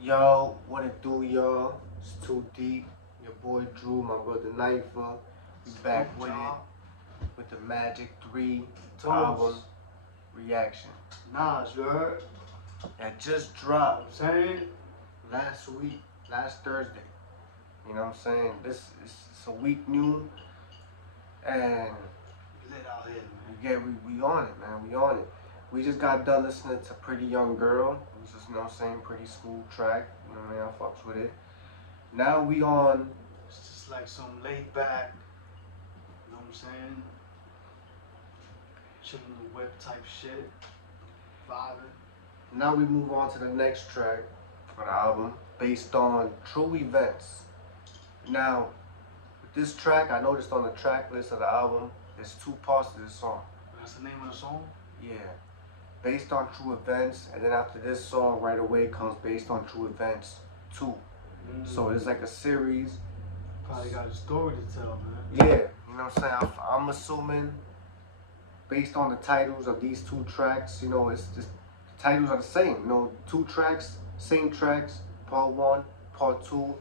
Yo, what it do, y'all? It's too deep. Your boy Drew, my brother Knifer. We back with it with the Magic 3 album reaction. Nas, you heard? That just dropped Saying? last week, last Thursday. You know what I'm saying? This is a week new, and Lit out here, man. we on it, man. We on it. We just got done listening to Pretty Young Girl. It was just, you know what I'm saying, pretty smooth track. You know what I mean? I fucks with it. Now we on. It's just like some laid back, you know what I'm saying? Chilling the whip type shit. Vibing. Now we move on to the next track for the album, based on true events. Now, with this track, I noticed on the track list of the album, there's two parts to this song. That's the name of the song? Yeah. Based on true events, and then after this song, right away comes based on true events 2. So it's like a series. Probably got a story to tell, man. Yeah, you know what I'm saying? I'm assuming, based on the titles of these two tracks, you know, it's just, the titles are the same. You know, 2 tracks, same tracks, part 1, part 2,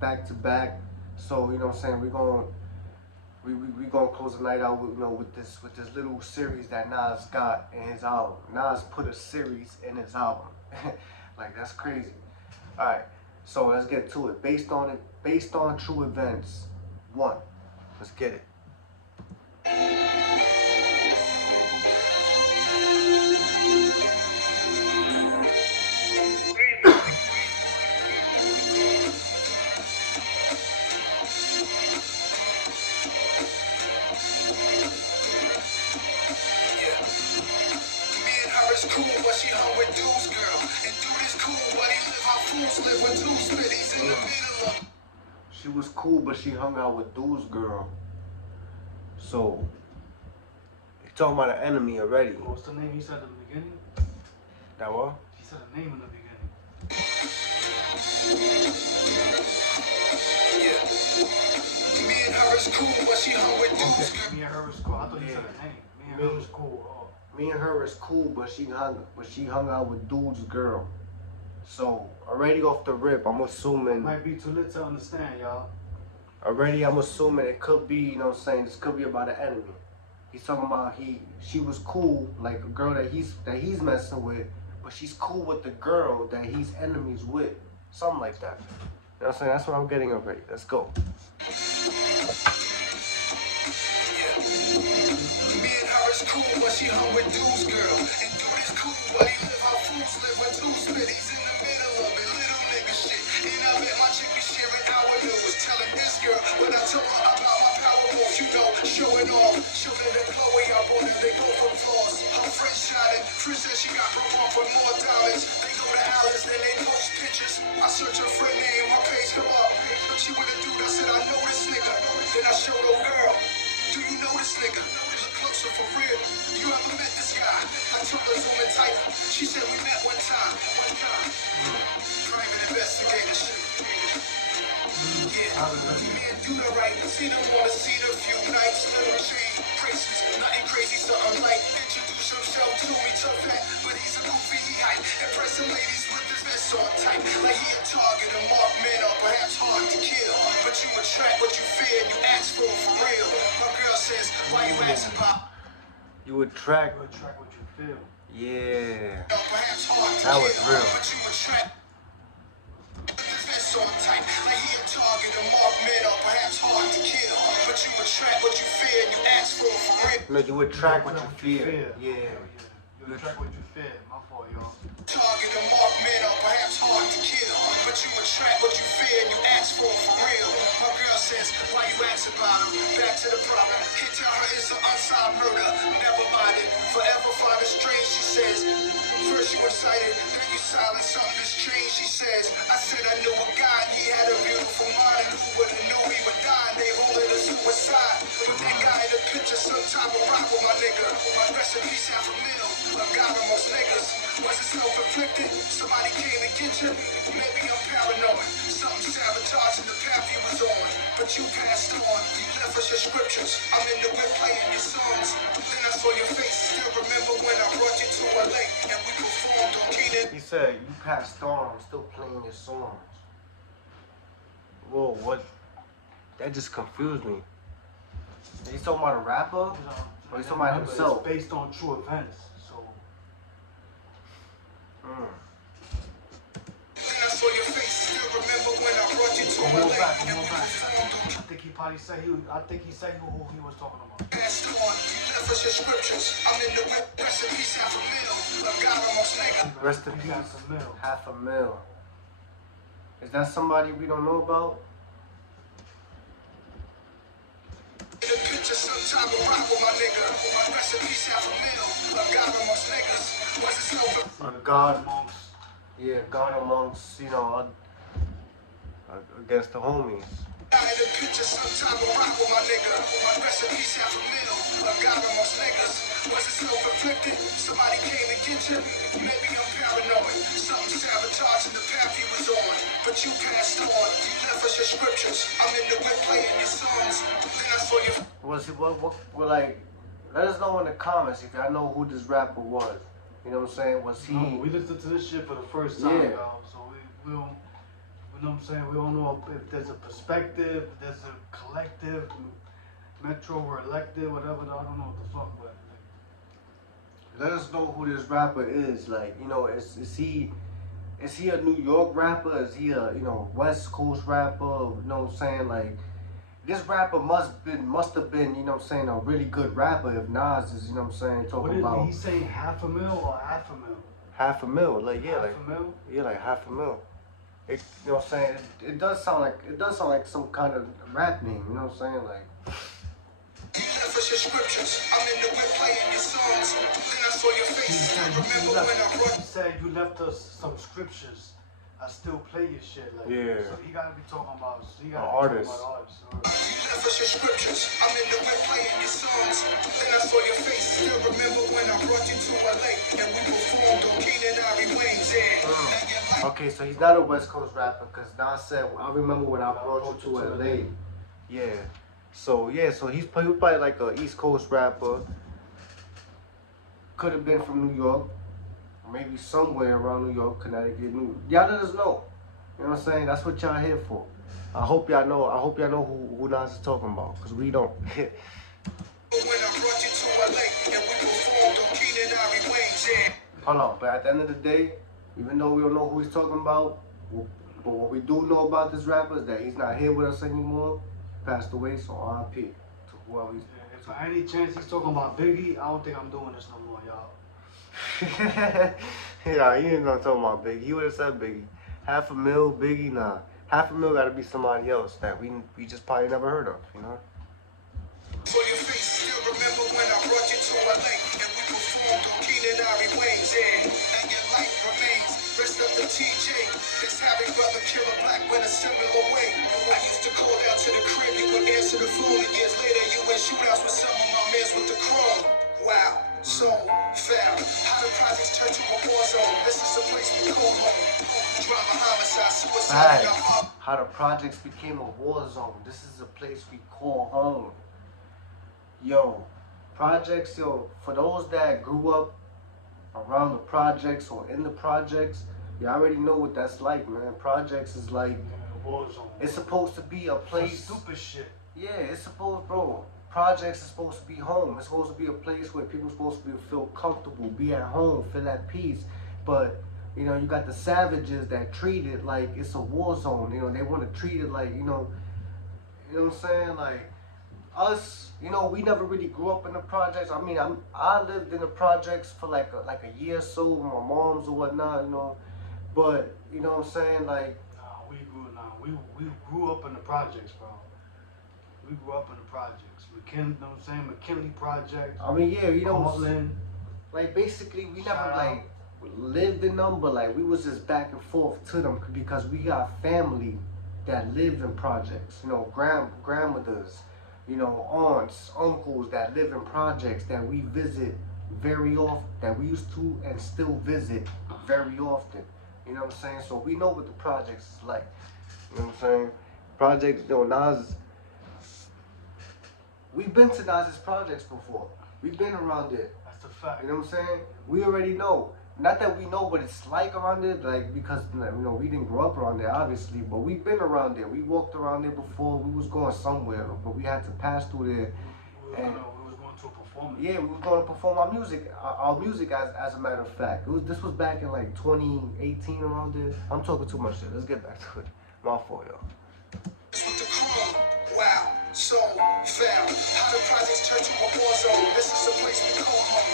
back to back. So, you know what I'm saying, we gonna close the night out with, you know, with this little series that Nas got in his album. Nas put a series in his album. Like, that's crazy. Alright, so let's get to it. Based on true events 1. Let's get it. Cool, but she hung with dudes, girl. And dude is cool, but he live how fools live with 2 spitties in the middle of. She was cool, but she hung out with dudes, girl. So, you're talking about an enemy already. What's the name he said in the beginning? That what? He said a name in the beginning. Yeah. Me and her is cool, but she hung with dudes, girl. Me and her is cool. I thought he said a name. Me and her is cool. Me and her is cool, but she hung out with dude's girl. So already off the rip, I'm assuming. Might be too lit to understand, y'all. Already, I'm assuming it could be, you know what I'm saying, this could be about an enemy. He's talking about she was cool, like a girl that he's messing with, but she's cool with the girl that he's enemies with. Something like that. You know what I'm saying? That's what I'm getting already. Let's go. Cool, but she hung with dudes, girl. And dude is cool, but he live how fools live with 2 spitties in the middle of it. Little nigga shit. And I bet my chick be sharing our news. Telling this girl when I told her about my power moves, you know, showing off. Showing that Chloe up on them, they go from floors. Her friend shining. Chris said she got broke off with more diamonds. They go to Alice, then they post pictures. I search her friend name, her page come up. She with a dude, I said, I know this nigga. Then I showed her girl. Do you know this nigga? Closer for real. You ever met this guy? I told her zoom in tight. She said we met one time. Private investigator shit. Yeah, me and Duda right. Seen him on the seat a few nights. Little chain, braces, nothing crazy, something like. Introduce himself to me, tough hat, but he's a goofy, he hype. Impressing ladies with his vest on tight. Like he a target, a marked man, or perhaps hard to kill. But you attract what you fear and you ask for real. My girl says, why you asking about? You attract what you feel. Yeah. That was real. But you attract on tight, like he a target, a marked man, or perhaps hard to kill. But you attract what you fear and you ask for real. No, you attract what you fear. Yeah. You attract what you fear. My fault, y'all. Target, a marked man, or perhaps hard to kill. But you attract what you fear and you ask for real. My girl says, why you ask about him? Back to the problem. Can't tell her it's an unsolved murder. Never mind it. Forever find it strange, she says. First you excited, then you silent. Something has changed, she says. I said I knew a guy and he had a beautiful mind. Who would've knew he would die? They rolling a suicide. But that guy in the picture, some type of rock with my nigga. My recipe sacramento. A god amongst niggas. Was it self-inflicted? Somebody came and get you? Maybe I'm paranoid. Something sabotaging the path you was on. But you passed on. You left us your scriptures. I'm in the whip playing your songs. Then I saw your face. Still remember when I brought you to a lake and we performed on Keenan. He said, you passed on, I'm still playing your songs. Whoa, what? That just confused me. He's talking about a rapper? Or he's talking about himself? It's based on true events, so. Then I saw your face. Still remember when I brought you to a Go lake back. and we performed on I think he probably said who he was talking about. passed on. You left us your scriptures. I'm in the whip. Rest in peace, half a meal. I got almost nigga. Rest in He peace. got some milk. Half a mil. Is that somebody we don't know about? In the picture, sometime I rock with my nigga. Rest in peace, half a meal. I got almost niggas. Was it so? A God, Amongst yeah, God amongst, against the homies. In the picture, sometime I rock with my nigga. Rest in peace, half a meal. I got almost niggas. Was it self-inflicted? Somebody came to get you? Maybe I'm paranoid. Something sabotaging the path you was on. But you passed on. You left us your scriptures. I'm in the whip playing your songs. Then I saw your Was he, what, like, let us know in the comments if y'all know who this rapper was. You know what I'm saying? Was he? No, we listened to this shit for the first time, Yeah. y'all. So we don't, you know what I'm saying? We don't know if there's a perspective, if there's a collective, metro or elective, whatever. I don't know what the fuck, but Let us know who this rapper is. Like, is he a New York rapper? Is he a West Coast rapper? You know what I'm saying? Like, this rapper must have been, you know what I'm saying, a really good rapper if Nas is, you know what I'm saying, what talking is about he saying? Half a mil or half a mil? half a mil. Like, yeah, like, Half a mil? yeah, like half a mil. It, you know what I'm saying? It does sound like some kind of rap name. You know what I'm saying? Like, You left us your scriptures. I'm in the whip playing your songs. Then I saw your face. Still remember when I brought He said you left us some scriptures. I still play your shit. Like, Yeah. So he gotta be talking about. He An gotta be artist. talking about artists. you left us your scriptures. I'm in the whip playing your songs. Then I saw your face. Still remember when I brought you to a lake and we performed on Keenan Ari Wayne's head. And your life okay, so he's not a West Coast rapper because Nas said, I remember when I brought you to LA. Yeah. So he was probably like a East Coast rapper. Could have been from New York. Maybe somewhere around New York, Connecticut, y'all let us know. You know what I'm saying? That's what y'all here for. I hope y'all know who Nas is talking about, because we don't. when I brought you to a lake and we performed on Keenan Ari Wayne's head. Hold on, but at the end of the day, even though we don't know who he's talking about, but what we do know about this rapper is that he's not here with us anymore. Passed away, so R.I.P. to whoever he's. If by any chance he's talking about Biggie, I don't think I'm doing this no more, y'all. Yeah, he ain't gonna talk about Biggie. He would have said Biggie. Half a mil, Biggie, nah. Half a mil gotta be somebody else that we just probably never heard of, you know? For your face, still remember when I brought you to a lake and we performed on Keenan Ari Wayne's head. And your life remains. Rest up to TJ. This having brother kill a black in a similar way. I used to call down to the crib, you would answer the phone, and years later you in shootouts with some of my mans with the chrome. Wow, so foul. How the projects turn to a war zone. This is a place we call home. Drama, homicide, suicide. Facts. How the projects became a war zone. This is a place we call home. Yo, projects, for those that grew up around the projects or in the projects, you already know what that's like, man. Projects is like, War zone. it's supposed to be a place. Stupid shit. Yeah, it's supposed, bro. Projects is supposed to be home. It's supposed to be a place where people supposed to feel comfortable, be at home, feel at peace. But you got the savages that treat it like it's a war zone. They want to treat it like, you know what I'm saying? Like us, we never really grew up in the projects. I mean, I lived in the projects for like a year or so with my moms or whatnot, But you know what I'm saying? Like, We grew up in the projects, bro. We grew up in the projects. McKinley Project. I mean, yeah, Portland. like basically we never Shout out. like lived in them, but like we was just back and forth to them because we got family that live in projects. Grandmothers, aunts, uncles that live in projects that we visit very often, that we used to and still visit very often. You know what I'm saying? So we know what the projects is like. You know what I'm saying? Projects, Nas, we've been to Nas's projects before. We've been around it. That's a fact. You know what I'm saying? We already know. Not that we know what it's like around it, like because we didn't grow up around there, obviously, but we've been around there. We walked around there before. We was going somewhere, but we had to pass through there. We was going to a performance. Yeah, we was going to perform our music as a matter of fact. This was back in like 2018 around there. I'm talking too much shit. Let's get back to it. My fault, yo. With the crew, wow, so found. How the projects turn to a war zone. This is the place we call home.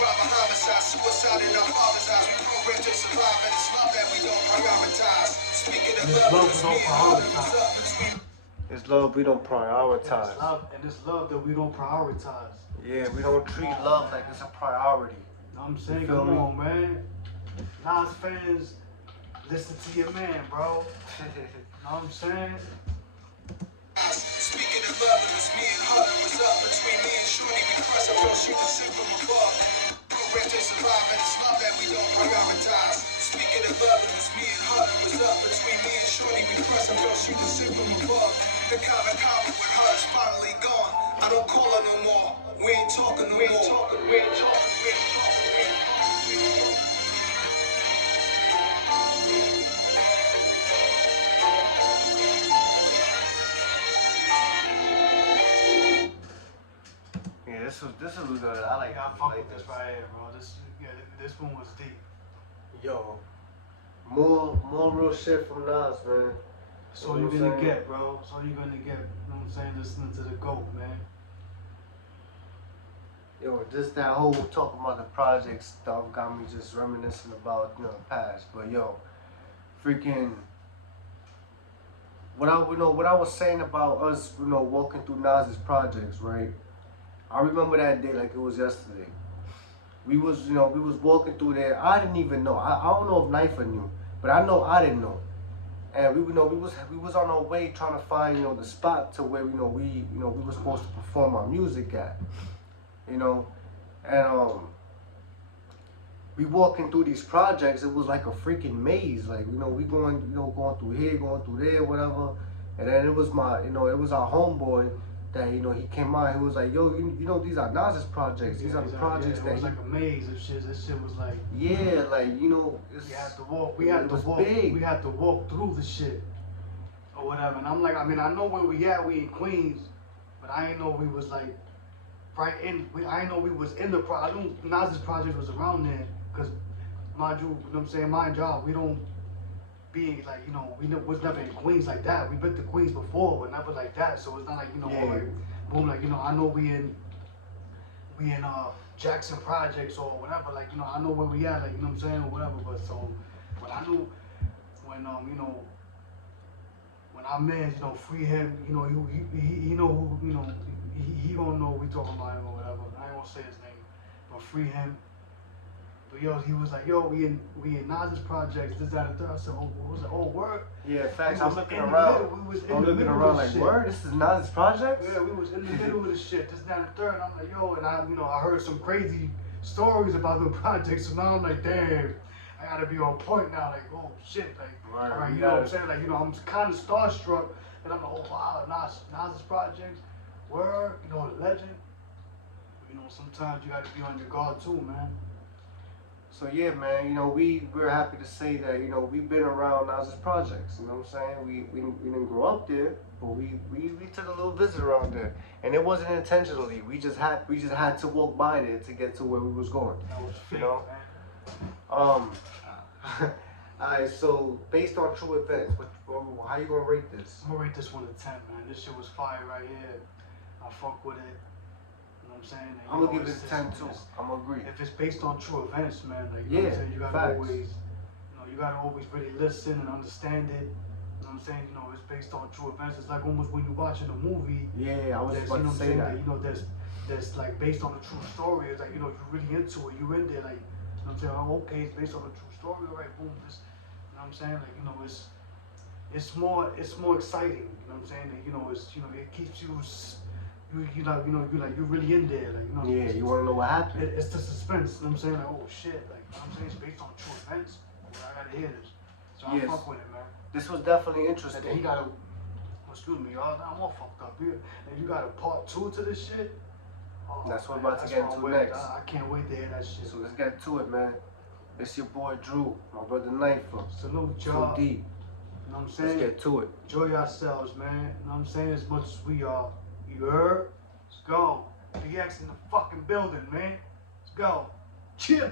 Drama, homicide, suicide in our father's house. We program to survive, and it's love that we don't prioritize. Speaking of love, it's me and her, it's up between. It's love we don't prioritize. It's love that we don't prioritize. Yeah, we don't treat love like it's a priority. Know what I'm saying? You feel Come me? on, man. Nas fans, listen to your man, bro. Know what I'm saying? Speaking of love, it was me and her. It was up between me and Shorty. We press. I felt she was sent from above. Program to survive, and it's love that we don't prioritize. Speaking of love, it was me and her. It was up between me and Shorty. We press. I felt she was sent from above. The common with her is finally gone. I don't call her no more. We ain't talking no more. We ain't talking. We ain't talking. We ain't talking. We ain't talking. Yeah, this was good. I like. I fuck with this right here, bro. This one was deep. Yo, more real shit from Nas, man. That's all you're gonna get, bro. That's all you're gonna get. You know what I'm saying? Listening to the GOAT, man. Yo, just that whole talking about the project stuff got me just reminiscing about the past. But yo, freaking. What I was saying about us, walking through Nas's projects, right? I remember that day like it was yesterday. We was walking through there. I didn't even know. I don't know if Knifer knew, but I know I didn't know. And we was on our way trying to find the spot to where we were supposed to perform our music at, and we walking through these projects. It was like a freaking maze. Like we going through here, going through there, whatever. And then it was it was our homeboy that he came out. He was like, yo, these are Nas's projects. These are the projects that it was like a maze of shit. This shit was like it's, we had to walk. We had to walk through the shit or whatever. And I'm like, I mean, I know where we at. We in Queens, but I ain't know we was like right in. I ain't know we was in the I knew Nas's project was around there because mind you, what I'm saying, my job, we don't be like we was never in Queens like that. We been to Queens before, but never like that. So it's not like like boom, like I know we in Jackson Projects or whatever. Like I know where we at. Like what I'm saying or whatever. But so when I knew when when our man free him, he know who he don't know we talking about him or whatever. I ain't gonna say his name, but free him. But yo, he was like, yo, we in Nas's projects, this, that, and that. I said, word? Yeah, facts. I'm looking around. I'm looking around like, word? This is Nas's projects? Yeah, we was in the middle of the shit, this, that, and the third. And I'm like, yo, and I heard some crazy stories about the projects, so now I'm like, damn, I gotta be on point now. Like, oh shit, like, all right, you know what I'm saying? Like, I'm kind of starstruck, and I'm like, oh wow, Nas's projects, word, legend. Sometimes you gotta be on your guard too, man. So yeah, man, we're happy to say that we've been around Nas's projects. You know what I'm saying? We didn't grow up there, but we took a little visit around there, and it wasn't intentionally. We just had to walk by there to get to where we was going. That was fake, man. Alright, so based on true events, how you gonna rate this? I'm gonna rate this 1 to 10, man. This shit was fire right here. I fuck with it. You know what I'm saying? And, I'm gonna give it a 10 too. I'm gonna agree. If it's based on true events, man, like yeah, what I'm saying, you gotta facts. always, you gotta always really listen and understand it. You know what I'm saying? It's based on true events. It's like almost when you're watching a movie. Yeah, I was about to say that. That's like based on a true story. It's like you're really into it. You're in there, like what I'm saying. Oh, okay, it's based on a true story. All right, boom. This, what I'm saying? Like it's more exciting. You know what I'm saying? Like, it keeps you. You're really in there, like Yeah, you want to know what happened. It's the suspense. You know what I'm saying? Like, oh shit, like I'm saying, it's based on true events. I gotta hear this. So Yes. I fuck with it, man. This was definitely And then he interesting. got a, excuse me, y'all. I'm all fucked up here. And you got a part 2 to this shit. Oh, That's what man, we're about to that's get what I'm into waiting. next. I can't wait to hear that shit. So let's get to it, man. It's your boy Drew, my brother Knife'er. Salute, So y'all. deep. You know what I'm saying? Let's get to it. Enjoy yourselves, man. You know what I'm saying? As much as we are. You heard? Let's go. DX in the fucking building, man. Let's go. Chill.